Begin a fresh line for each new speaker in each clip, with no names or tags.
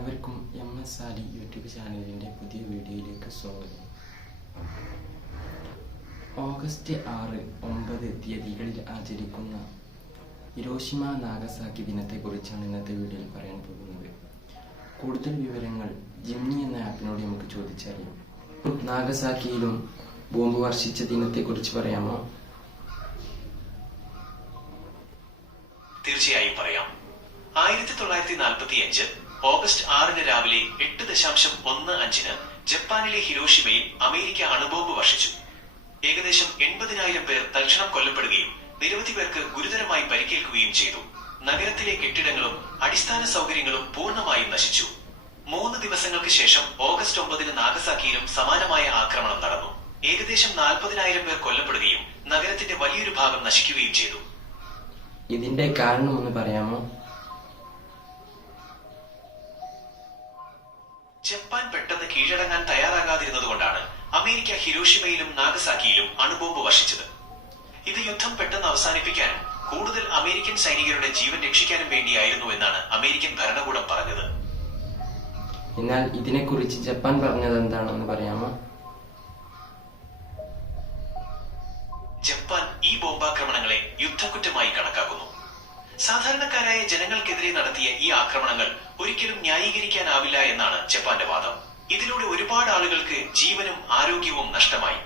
എല്ലാവർക്കും M S ആലി YouTube ചാനലിന്റെ പുതിയ വീഡിയോയിലേക്ക് സ്വാഗതം. ഓഗസ്റ്റ് ആറ് ഒമ്പത് തീയതികളിൽ ആചരിക്കുന്ന ഇരോഷിമ നാഗസാക്കി ദിനത്തെക്കുറിച്ചാണ് ഇന്നത്തെ വീഡിയോയിൽ പറയാൻ പോകുന്നത്. കൂടുതൽ വിവരങ്ങൾ ജിംനി എന്ന ആപ്പിനോട് നമുക്ക് ചോദിച്ചറിയാം. നാഗസാക്കിയിലും ബോംബ് വർഷിച്ച ദിനത്തെക്കുറിച്ച് പറയാമോ?
തീർച്ചയായും പറയാം. ആയിരത്തി തൊള്ളായിരത്തി നാൽപ്പത്തി അഞ്ച് ഓഗസ്റ്റ് ആറിന് രാവിലെ എട്ട് ദശാംശം ഒന്ന് അഞ്ചിന് ജപ്പാനിലെ ഹിരോഷിമയിൽ അമേരിക്ക അണുബോംബ് വർഷിച്ചു. ഏകദേശം എൺപതിനായിരം പേർ തൽക്ഷണം കൊല്ലപ്പെടുകയും നിരവധി പേർക്ക് ഗുരുതരമായി പരിക്കേൽക്കുകയും ചെയ്തു. നഗരത്തിലെ കെട്ടിടങ്ങളും അടിസ്ഥാന സൗകര്യങ്ങളും പൂർണമായും നശിച്ചു. മൂന്ന് ദിവസങ്ങൾക്ക് ശേഷം ഓഗസ്റ്റ് ഒമ്പതിന് നാഗസാക്കിയിലും സമാനമായ ആക്രമണം നടന്നു. ഏകദേശം നാൽപ്പതിനായിരം പേർ കൊല്ലപ്പെടുകയും നഗരത്തിന്റെ വലിയൊരു ഭാഗം നശിക്കുകയും ചെയ്തു.
ഇതിന്റെ കാരണം ഒന്ന് പറയാമോ?
ജപ്പാൻ പെട്ടെന്ന് കീഴടങ്ങാൻ തയ്യാറാകാതിരുന്നതുകൊണ്ടാണ് അമേരിക്ക ഹിരോഷിമയിലും നാഗസാക്കിയിലും അണുബോംബ് വർഷിച്ചത്. ഇത് യുദ്ധം പെട്ടെന്ന് അവസാനിപ്പിക്കാനും കൂടുതൽ അമേരിക്കൻ സൈനികരുടെ ജീവൻ രക്ഷിക്കാനും വേണ്ടിയായിരുന്നു എന്നാണ് അമേരിക്കൻ ഭരണകൂടം പറഞ്ഞത്.
എന്നാൽ ഇതിനെക്കുറിച്ച് ജപ്പാൻ പറഞ്ഞത് എന്താണെന്ന് പറയാമോ?
ജപ്പാൻ ഈ ബോംബാക്രമണങ്ങളെ യുദ്ധക്കുറ്റമായി കണക്കാക്കുന്നു. സാധാരണക്കാരായ ജനങ്ങൾക്കെതിരെ നടത്തിയ ഈ ആക്രമണങ്ങൾ ഒരിക്കലും ന്യായീകരിക്കാനാവില്ല എന്നാണ് ജപ്പാന്റെ വാദം. ഇതിലൂടെ ഒരുപാട് ആളുകൾക്ക് ജീവനും ആരോഗ്യവും നഷ്ടമായി.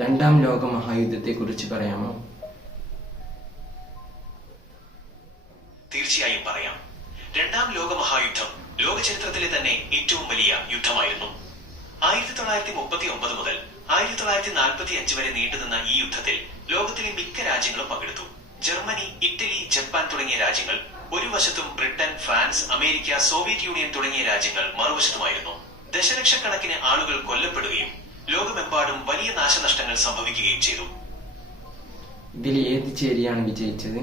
രണ്ടാം ലോക മഹായുദ്ധത്തെ കുറിച്ച് പറയാമോ?
തീർച്ചയായും പറയാം. രണ്ടാം ലോക മഹായുദ്ധം ലോക ചരിത്രത്തിലെ തന്നെ ഏറ്റവും വലിയ യുദ്ധമായിരുന്നു. ആയിരത്തി തൊള്ളായിരത്തി മുപ്പത്തി ഒമ്പത് മുതൽ ആയിരത്തി തൊള്ളായിരത്തി നാൽപ്പത്തി അഞ്ച് വരെ നീണ്ടുനിന്ന ഈ യുദ്ധത്തിൽ ലോകത്തിലെ മിക്ക രാജ്യങ്ങളും പങ്കെടുത്തു. ജർമ്മനി ഇറ്റലി ജപ്പാൻ തുടങ്ങിയ രാജ്യങ്ങൾ ഒരു വശത്തും Britain France America Soviet Union തുടങ്ങിയ രാജ്യങ്ങൾ മറുവശത്തുമായിരുന്നു. ദശലക്ഷക്കണക്കിന് ആളുകൾ കൊല്ലപ്പെടുകയും ലോകമെമ്പാടും വലിയ നാശനഷ്ടങ്ങൾ സംഭവിക്കുകയും ചെയ്തു.
ഇതിൽ ഏത് ചേരിയാണ് വിജയിച്ചത്?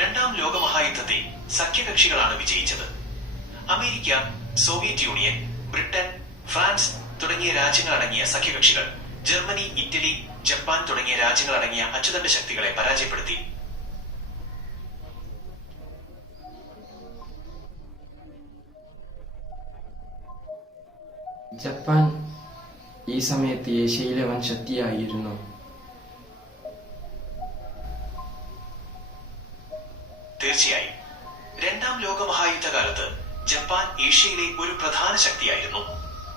രണ്ടാം ലോക മഹായുദ്ധത്തിൽ സഖ്യകക്ഷികളാണ് വിജയിച്ചത്. America Soviet Union Britain France തുടങ്ങിയ രാജ്യങ്ങളടങ്ങിയ സഖ്യകക്ഷികൾ. ജർമ്മനി ഇറ്റലി ജപ്പാൻ തുടങ്ങിയ രാജ്യങ്ങളടങ്ങിയ അച്ചുതണ്ട് ശക്തികളെ പരാജയപ്പെടുത്തി.
ജപ്പാൻ ഈ സമയത്ത് ഏഷ്യയിലെ വൻ ശക്തിയായിരുന്നു.
തീർച്ചയായും. രണ്ടാം ലോക മഹായുദ്ധകാലത്ത് ജപ്പാൻ ഏഷ്യയിലെ ഒരു പ്രധാന ശക്തിയായിരുന്നു.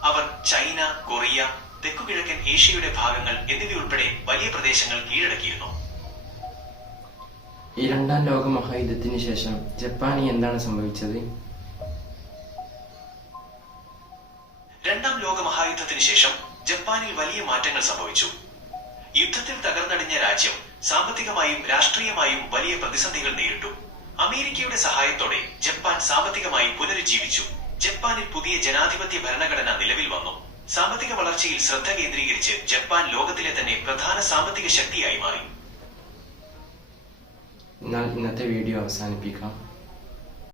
അവർ ചൈന കൊറിയ തെക്കുകിഴക്കൻ ഏഷ്യയുടെ ഭാഗങ്ങൾ എന്നിവയുൾപ്പെടെ വലിയ പ്രദേശങ്ങൾ കീഴടക്കിയിരുന്നു.
ഈ രണ്ടാം ലോക മഹായുദ്ധത്തിന് ശേഷം ജപ്പാന് എന്താണ് സംഭവിച്ചത്?
രണ്ടാം ലോക മഹായുദ്ധത്തിന് ശേഷം ജപ്പാനിൽ വലിയ മാറ്റങ്ങൾ സംഭവിച്ചു. യുദ്ധത്തിൽ തകർന്നടിഞ്ഞ രാജ്യം സാമ്പത്തികമായും രാഷ്ട്രീയമായും വലിയ പ്രതിസന്ധികൾ നേരിട്ടു. അമേരിക്കയുടെ സഹായത്തോടെ ജപ്പാൻ സാമ്പത്തികമായി പുനരുജ്ജീവിച്ചു. ജപ്പാനിൽ പുതിയ ജനാധിപത്യ ഭരണഘടന നിലവിൽ വന്നു. സാമ്പത്തിക വളർച്ചയിൽ ശ്രദ്ധ കേന്ദ്രീകരിച്ച് ജപ്പാൻ ലോകത്തിലെ തന്നെ പ്രധാന സാമ്പത്തിക ശക്തിയായി മാറി.
എന്നാൽ ഇന്നത്തെ വീഡിയോ അവസാനിപ്പിക്കാം.